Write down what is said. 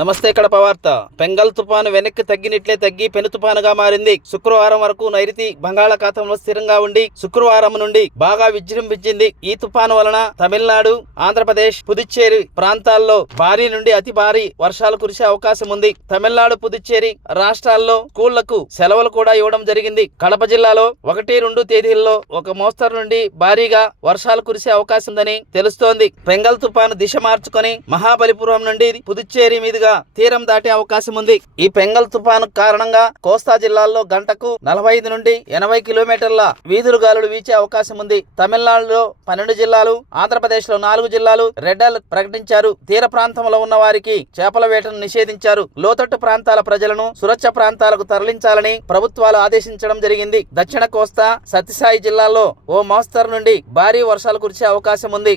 నమస్తే కడప వార్త. పెంగల్ తుపాను వెనక్కి తగ్గినట్లే తగ్గి పెను తుపానుగా మారింది. శుక్రవారం వరకు నైరుతి బంగాళాఖాతంలో స్థిరంగా ఉండి శుక్రవారం నుండి బాగా విజృంభించింది. ఈ తుపాను వలన తమిళనాడు ఆంధ్రప్రదేశ్ పుదుచ్చేరి ప్రాంతాల్లో భారీ నుండి అతి భారీ వర్షాలు కురిసే అవకాశం ఉంది. తమిళనాడు పుదుచ్చేరి రాష్ట్రాల్లో స్కూళ్ళకు సెలవులు కూడా ఇవ్వడం జరిగింది. కడప జిల్లాలో ఒకటి రెండు తేదీల్లో ఒక మోస్తరు నుండి భారీగా వర్షాలు కురిసే అవకాశం ఉందని తెలుస్తోంది. పెంగల్ తుపాను దిశ మార్చుకొని మహాబలిపురం నుండి పుదుచ్చేరి మీదుగా తీరం దాటే అవకాశం ఉంది. ఈ పెంగల్ తుపాను కారణంగా కోస్తా జిల్లాల్లో గంటకు నలభై ఐదు నుండి ఎనభై కిలోమీటర్ల వీధులు గాలులు వీచే అవకాశం ఉంది. తమిళనాడులో పన్నెండు జిల్లాలు ఆంధ్రప్రదేశ్లో నాలుగు జిల్లాలు రెడ్ అలర్ట్ ప్రకటించారు. తీర ప్రాంతంలో ఉన్న వారికి చేపల వేటను నిషేధించారు. లోతట్టు ప్రాంతాల ప్రజలను సురక్ష ప్రాంతాలకు తరలించాలని ప్రభుత్వాలు ఆదేశించడం జరిగింది. దక్షిణ కోస్తా సత్యసాయి జిల్లాల్లో ఓ మోస్తరు నుండి భారీ వర్షాలు కురిసే అవకాశం ఉంది.